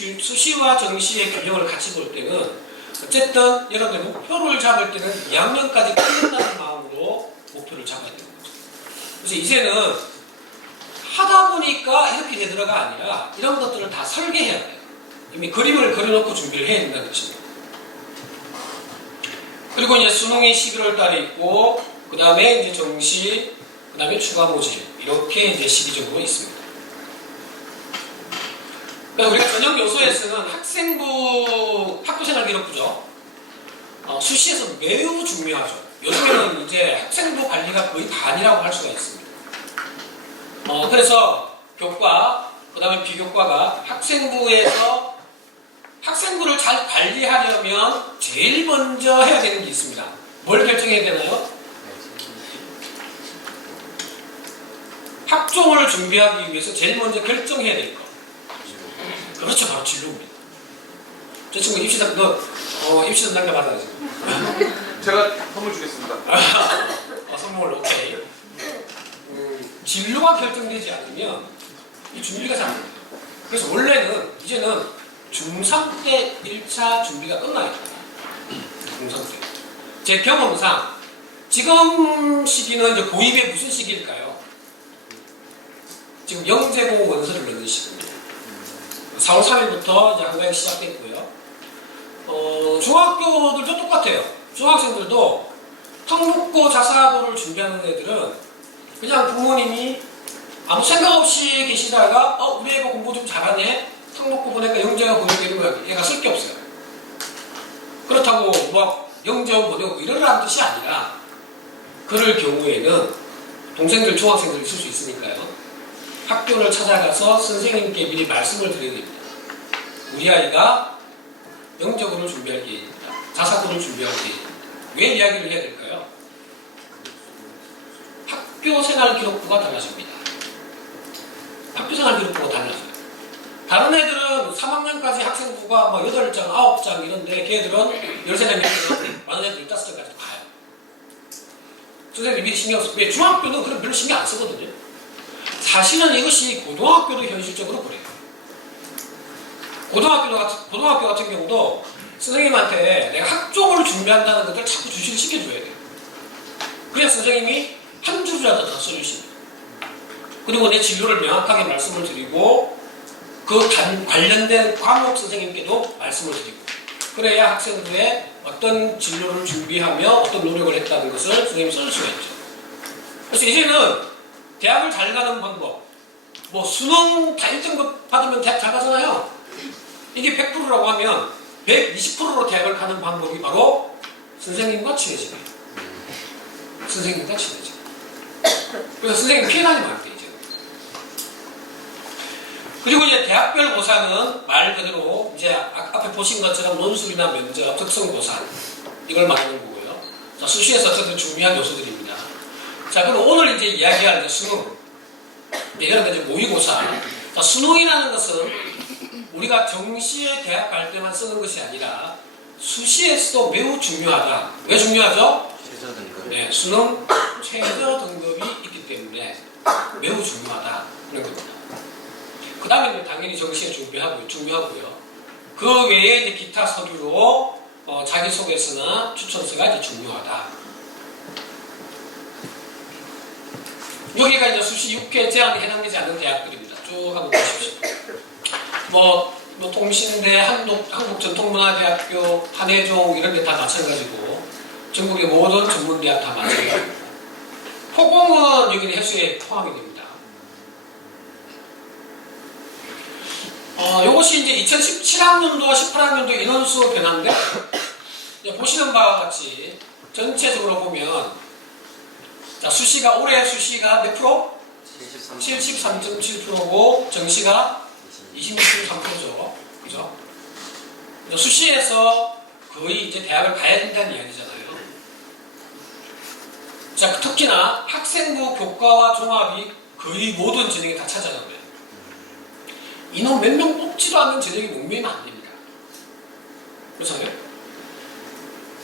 수시와 정시의 균형을 같이 볼 때는 어쨌든 여러분들 목표를 잡을 때는 2학년까지 끝낸다는 마음으로 목표를 잡아야 되는 거죠. 그래서 이제는 하다 보니까 이렇게 되더라가 아니라 이런 것들을 다 설계해야 돼요. 이미 그림을 그려놓고 준비를 해야 된다는 것입니다. 그리고 이제 수능이 11월 달에 있고, 그 다음에 이제 정시, 그 다음에 추가 모집, 이렇게 이제 시기적으로 있습니다. 그러니까 우리가 전형 요소에서는 학생부 학교생활 기록부죠. 수시에서 매우 중요하죠. 요즘에는 이제 학생부 관리가 거의 반이라고 할 수가 있습니다. 그래서 교과, 그 다음에 비교과가 학생부에서 학생부를 잘 관리하려면 제일 먼저 해야 되는 게 있습니다. 뭘 결정해야 되나요? 학종을 준비하기 위해서 제일 먼저 결정해야 될 것. 그렇죠, 바로 진로입니다. 저 친구 입시 담당 받아야죠. 제가 선물 주겠습니다. 선물 오케이. 진로가 결정되지 않으면 이 준비가 잘 안 됩니다. 그래서 원래는 이제는 중3 때 1차 준비가 끝나야 됩니다. 중3 때. 제 경험상 지금 시기는 이제 고2의 무슨 시기일까요? 지금 영재고 원서를 넣는 시기입니다. 4월 3일부터 이제 한가위 시작됐고요. 중학교들도 똑같아요. 중학생들도 특목고 자사고를 준비하는 애들은 그냥 부모님이 아무 생각 없이 계시다가 우리 애가 공부 좀 잘하네, 특목고 보내니까 영재가 보내고 거야. 얘가 쓸 게 없어요. 그렇다고 막 영재가 보내고 이러라는 뜻이 아니라, 그럴 경우에는 동생들, 중학생들 있을 수 있으니까요. 학교를 찾아가서 선생님께 미리 말씀을 드려야 됩니다. 우리 아이가 영재고를 준비할 계획입니다. 자사고를 준비할 계획입니다. 왜 이야기를 해야 될까요? 학교생활기록부가 달라집니다. 학교생활기록부가 달라져요. 다른 애들은 3학년까지 학생부가 8장, 9장 이런데 걔들은 13장, 많은 애들 15장까지 가요. 선생님이 미리 신경 쓰고, 왜 중학교는 그런 별로 신경 안 쓰거든요. 사실은 이것이 고등학교도 현실적으로 그래요. 고등학교 같은 경우도 선생님한테 내가 학종을 준비한다는 것을 자꾸 주시를 시켜줘야 돼요. 그래야 선생님이 한 줄이라도 더 써주십니다. 그리고 내 진로를 명확하게 말씀을 드리고, 그 관련된 과목 선생님께도 말씀을 드리고, 그래야 학생들의 어떤 진로를 준비하며 어떤 노력을 했다는 것을 선생님이 써줄 수가 있죠. 그래서 이제는 대학을 잘 가는 방법, 수능 다 1등급 받으면 대학 잘 가잖아요. 이게 100%라고 하면 120%로 대학을 가는 방법이 바로 선생님과 친해지는 거예요. 선생님과 친해지는 거예요. 그래서 선생님 피해 다니면 안 돼, 이제. 그리고 이제 대학별 고사는 말 그대로 이제 앞에 보신 것처럼 논술이나 면접, 특성고사, 이걸 말하는 거고요. 자, 수시에서 어쨌든 중요한 요소들입니다. 자, 그럼 오늘 이제 이야기할 수능, 이런 이제 모의고사. 자, 수능이라는 것은 우리가 정시에 대학 갈 때만 쓰는 것이 아니라 수시에서도 매우 중요하다. 왜 중요하죠? 최저 등급. 네, 수능 최저 등급이 있기 때문에 매우 중요하다. 그런 겁니다. 그 다음에 당연히 정시에 중요하고요. 그 외에 이제 기타 서류로 자기소개서나 추천서가 이제 중요하다. 여기가 이제 수시 6회 제한에 해당되지 않는 대학들입니다. 쭉 한번 보십시오. 통신대, 한국전통문화대학교, 한예종 이런 데 다 마찬가지고, 전국의 모든 전문대학 다 마찬가지고, 포공은 여기는 해수에 포함이 됩니다. 이것이 이제 2017학년도와 18학년도 인원수 변화인데, 보시는 바와 같이 전체적으로 보면, 자, 올해 수시가 몇 프로? 73.7%고 정시가 26.3%죠. 그죠? 수시에서 거의 이제 대학을 가야 된다는 이야기잖아요. 자, 특히나 학생부 교과와 종합이 거의 모든 전형에 다 차지하고요. 인원 몇 명 뽑지도 않는 전형이 농면이면 안 됩니다. 그렇잖아요?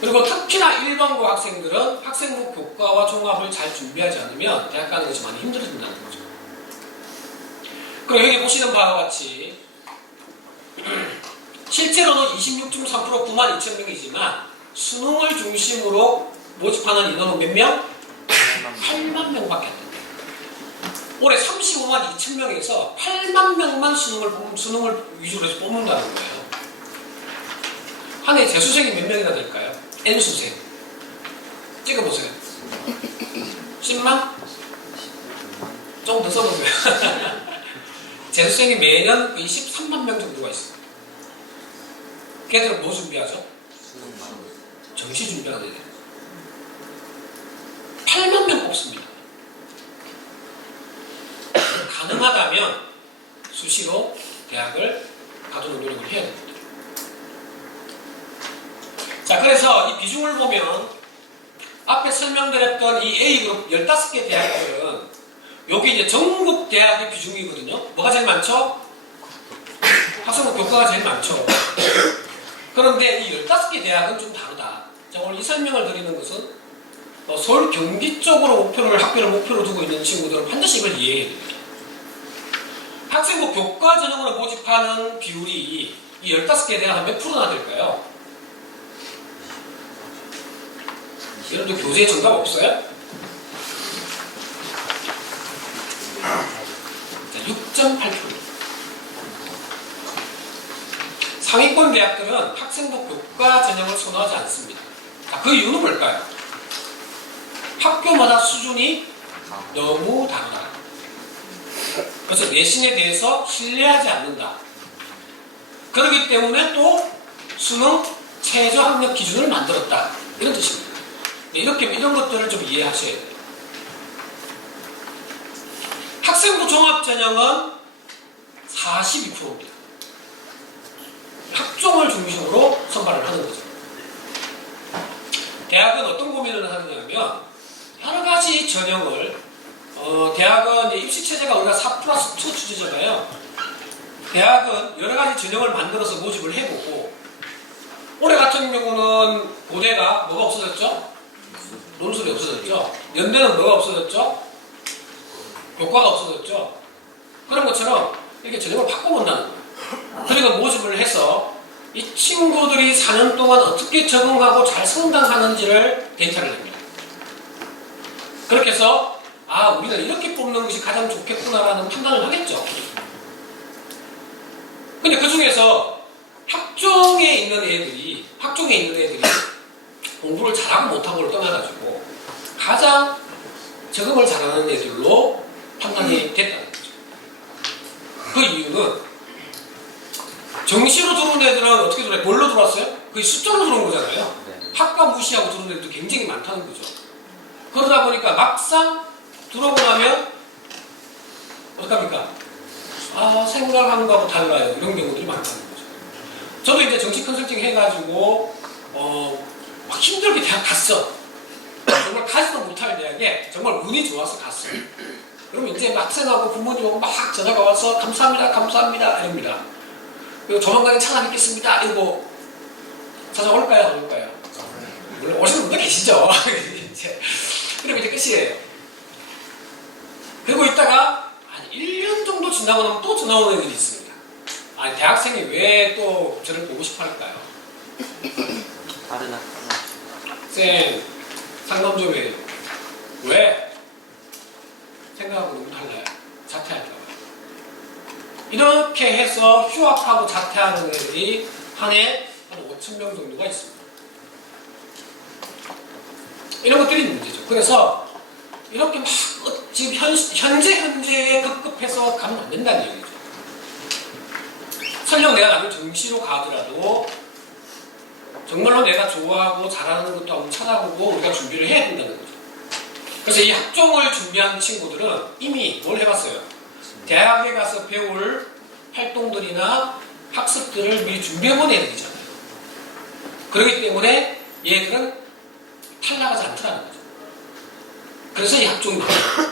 그리고 특히나 일반고 학생들은 학생부 교과와 종합을 잘 준비하지 않으면 대학 가는 것이 많이 힘들어진다는 거죠. 그리고 여기 보시는 바와 같이 실제로는 26.3% 92,000명이지만 수능을 중심으로 모집하는 인원은 몇 명? 8만 명밖에 안 된다. 올해 35만 2천 명에서 8만 명만 수능을 위주로 해서 뽑는다는 거예요. 한 해 재수생이 몇 명이나 될까요? N수생. 찍어보세요. 10만? 좀 더 써보세요. 재수생이 매년 거의 13만 명 정도가 있어요. 걔들은 뭐 준비하죠? 정시 준비하는 애들. 8만 명 뽑습니다. 가능하다면 수시로 대학을 가두는 노력을 해야 됩니다. 자, 그래서 이 비중을 보면 앞에 설명드렸던 이 A그룹 15개 대학들은 여기 이제 전국 대학의 비중이거든요. 뭐가 제일 많죠? 학생부 교과가 제일 많죠. 그런데 이 15개 대학은 좀 다르다. 자, 오늘 이 설명을 드리는 것은 서울 경기 쪽으로 학교를 목표로 두고 있는 친구들은 반드시 이걸 이해해야 됩니다. 학생부 교과 전형으로 모집하는 비율이 이 15개 대학 한 몇 프로나 될까요? 여러분들 교재에 정답 없어요? 자, 6.8%. 상위권 대학들은 학생부 교과 전형을 선호하지 않습니다. 자, 그 이유는 뭘까요? 학교마다 수준이 너무 다르다. 그래서 내신에 대해서 신뢰하지 않는다. 그렇기 때문에 또 수능 최저 학력 기준을 만들었다. 이런 뜻입니다. 이런 것들을 좀 이해하셔야 돼요. 학생부 종합전형은 42%입니다. 학종을 중심으로 선발을 하는 거죠. 대학은 어떤 고민을 하느냐면 여러 가지 전형을 대학은 입시 체제가 우리가 4+2 추세잖아요. 대학은 여러 가지 전형을 만들어서 모집을 해보고 올해 같은 경우는 고대가 뭐가 없어졌죠? 논술이 없어졌죠. 연대는 뭐가 없어졌죠? 교과가 없어졌죠. 그런 것처럼 이렇게 전형을 바꿔본다는 거예요. 그리고 모집을 해서 이 친구들이 4년 동안 어떻게 적응하고 잘 성장하는지를 데이터를 냅니다. 그렇게 해서 우리는 이렇게 뽑는 것이 가장 좋겠구나라는 판단을 하겠죠. 근데 그 중에서 학종에 있는 애들이 공부를 잘하고 못하고를 떠나가지고 가장 적응을 잘하는 애들로 판단이 됐다는 거죠. 그 이유는 정시로 들어온 애들은 어떻게 들어와요? 뭘로 들어왔어요? 그게 숫자로 들어온 거잖아요. 학과 무시하고 들어온 애들도 굉장히 많다는 거죠. 그러다 보니까 막상 들어오고 나면 어떡합니까? 생각한 거하고 달라요. 이런 경우들이 많다는 거죠. 저도 이제 정치 컨설팅 해가지고 막 힘들게 대학 갔어. 정말 가지도 못할 대학에 정말 운이 좋아서 갔어요. 그러면 이제 학생하고 부모님하고 막 전화가 와서 감사합니다, 감사합니다 이럽니다. 그리고 조만간에 찾아뵙겠습니다 이러고 찾아올까요, 안 올까요? 물론 오시는 분도 계시죠. 그러면 이제 끝이에요. 그리고 있다가 한 1년 정도 지나고 나면 또 전화 오는 애들이 있습니다. 대학생이 왜 또 저를 보고 싶어 할까요? 다른 학교. 쌤, 상담 좀 해요. 왜? 생각하고 너무 달라요. 자퇴할까봐. 이렇게 해서 휴학하고 자퇴하는 애들이 한 해 한 5,000명 정도가 있습니다. 이런 것들이 문제죠. 그래서 이렇게 막 지금 현재에 급급해서 가면 안 된다는 얘기죠. 설령 내가 나를 정시로 가더라도 정말로 내가 좋아하고 잘하는 것도 한번 찾아보고 우리가 준비를 해야 된다는 거죠. 그래서 이 학종을 준비하는 친구들은 이미 뭘 해봤어요? 대학에 가서 배울 활동들이나 학습들을 미리 준비해본 애들이잖아요. 그렇기 때문에 얘들은 탈락하지 않더라는 거죠. 그래서 이 학종이 많아요.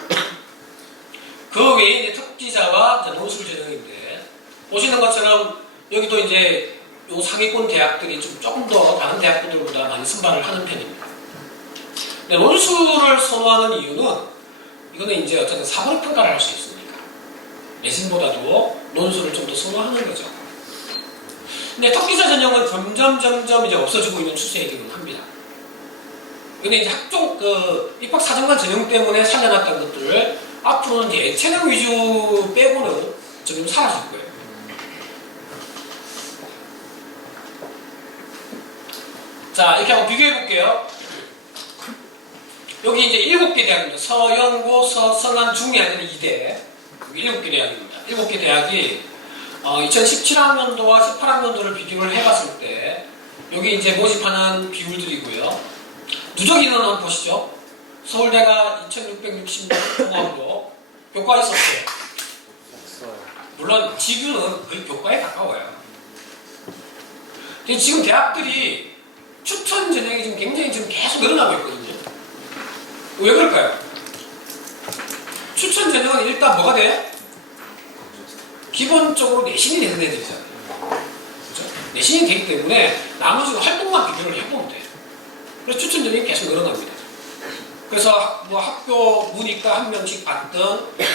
그 외에 이제 특기자와 논술 전형인데 보시는 것처럼 여기도 이제 요 상위권 대학들이 조금 더 다른 대학들보다 많이 선발을 하는 편입니다. 근데 논술을 선호하는 이유는 이거는 이제 어쨌든 사고력 평가를 할 수 있으니까 내신보다도 논술을 좀 더 선호하는 거죠. 근데 특기자 전형은 점점 이제 없어지고 있는 추세이기는 합니다. 근데 이제 학종 입학 사정관 전형 때문에 살려놨던 것들을 앞으로는 이제 예체능 위주 빼고는 좀 사라질 거예요. 자, 이렇게 한번 비교해 볼게요. 여기 이제 7개 대학입니다. 서영고, 서성한, 중예하는 2대. 7개 대학입니다. 7개 대학이 2017학년도와 18학년도를 비교를 해봤을 때 여기 이제 모집하는 비율들이고요. 누적 인원 한번 보시죠. 서울대가 2660명 통합으로 교과에 썼어요. 물론 지규는 거의 교과에 가까워요. 근데 지금 대학들이 추천 전형이 지금 굉장히 지금 계속 늘어나고 있거든요. 왜 그럴까요? 추천 전형은 일단 뭐가 돼요? 기본적으로 내신이 되는 애들이잖아요. 그렇죠? 내신이 되기 때문에 나머지 활동만 비교를 해보면 돼요. 그래서 추천 전형이 계속 늘어납니다. 그래서 뭐 학교 문이과 한 명씩 받든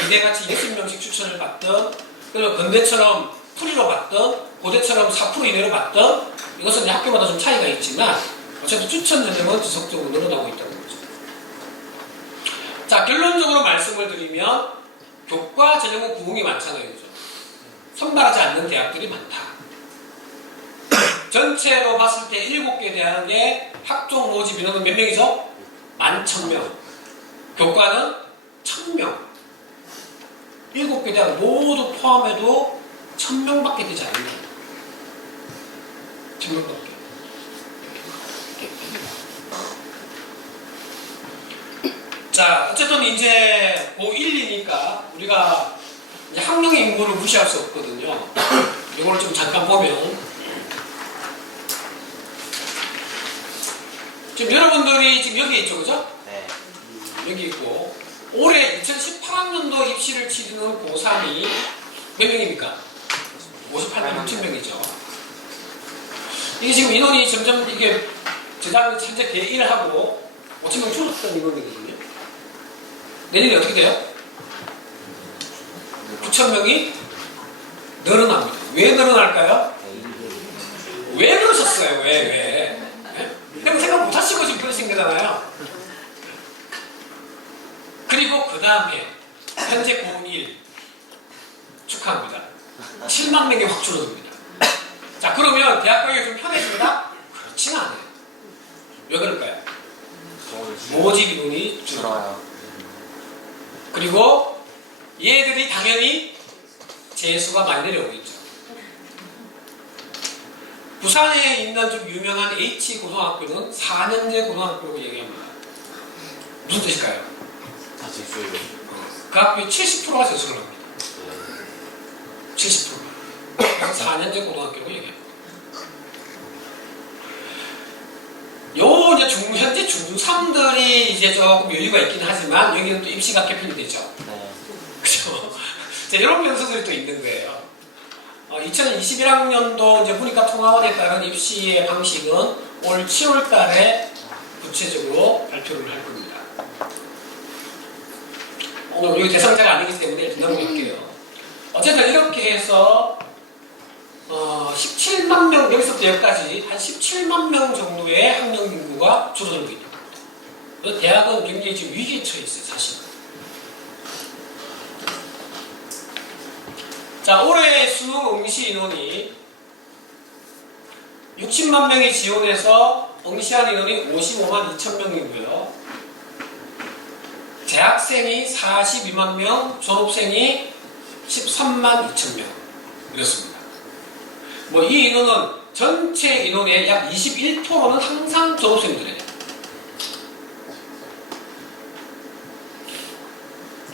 이대같이 60명씩 추천을 받든 그리고 건대처럼 프리로 받든 고대처럼 4% 이내로 받든 이것은 이제 학교마다 좀 차이가 있지만 어쨌든 추천 전형은 지속적으로 늘어나고 있다는 거죠. 자, 결론적으로 말씀을 드리면 교과 전형은 구멍이 많잖아요. 그죠? 선발하지 않는 대학들이 많다. 전체로 봤을 때 7개 대학의 학종 모집 인원은 몇 명이죠? 11,000명. 교과는 1,000명. 7개 대학 모두 포함해도 1,000명밖에 되지 않습니다. 1,000명밖에. 자, 어쨌든 이제 고1이니까 우리가 이제 학령 인구를 무시할 수 없거든요. 이걸 좀 잠깐 보면 지금 여러분들이 지금 여기 있죠, 그죠? 네. 여기 있고 올해 2018학년도 입시를 치르는 고3이 몇 명입니까? 58만 6천 명이죠. 이게 지금 인원이 점점 이게 재작년 현재 대1하고 5천 명 줄었던 인원이거든요. 내년에 어떻게 돼요? 9천 명이 늘어납니다. 왜 늘어날까요? 왜 그러셨어요? 왜? 그냥 생각 못 하시고 지금 그러신 거잖아요. 그리고 그 다음에 현재 고1 축하합니다. 7만 명이 확 줄어듭니다. 자, 그러면 대학 가기가 좀 편해집니다? 그렇지는 않아요. 왜 그럴까요? 모집 인원이 줄어요. 그리고 얘들이 당연히 재수가 많이 내려오고 있죠. 부산에 있는 좀 유명한 H고등학교는 4년제 고등학교라고 얘기합니다. 무슨 뜻일까요? 다 재수예요. 그 학교의 70%가 재수를 합니다. 70%. 그래서 4년제 고등학교라고 얘기합니다. 요 이제 현재 중3들이 이제 조금 여유가 있긴 하지만 여기는 또 입시가 개편이 되죠. 네. 그죠? 자, 이런 변수들이 또 있는 거예요. 2021학년도 이제 문이과 통합원에 따른 입시의 방식은 올 7월 달에 구체적으로 발표를 할 겁니다. 오늘 여기 대상자가 아니기 때문에 일단 넘어갈게요. 어쨌든 이렇게 해서 17만 명, 여기서부터 여기까지 한 17만 명 정도의 학령 인구가 줄어들고 있다. 그래서 대학은 굉장히 지금 위기에 처해 있어요, 사실은. 자, 올해 수능 응시 인원이 60만 명이 지원해서 응시한 인원이 55만 2천 명이고요. 재학생이 42만 명, 졸업생이 13만 2천 명. 이렇습니다. 뭐 이 인원은 전체 인원의 약 21%는 항상 졸업생들이에요.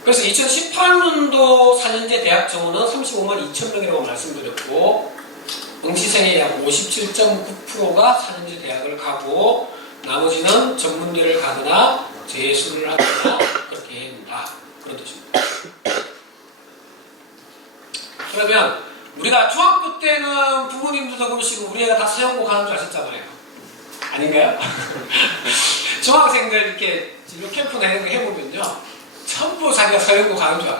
그래서 2018년도 4년제 대학 정원은 35만 2천 명이라고 말씀드렸고 응시생의 약 57.9%가 4년제 대학을 가고 나머지는 전문대를 가거나 재수를 하거나 그렇게 해야 된다. 그런 뜻입니다. 그러면 우리가 중학교 때는 부모님들도 그러시고 우리 애가 다 서영고 가는 줄 아셨잖아요. 아닌가요? 중학생들 이렇게 진로 캠프나 이런 거 해보면요. 전부 자기가 서영고 가는 줄 알아요.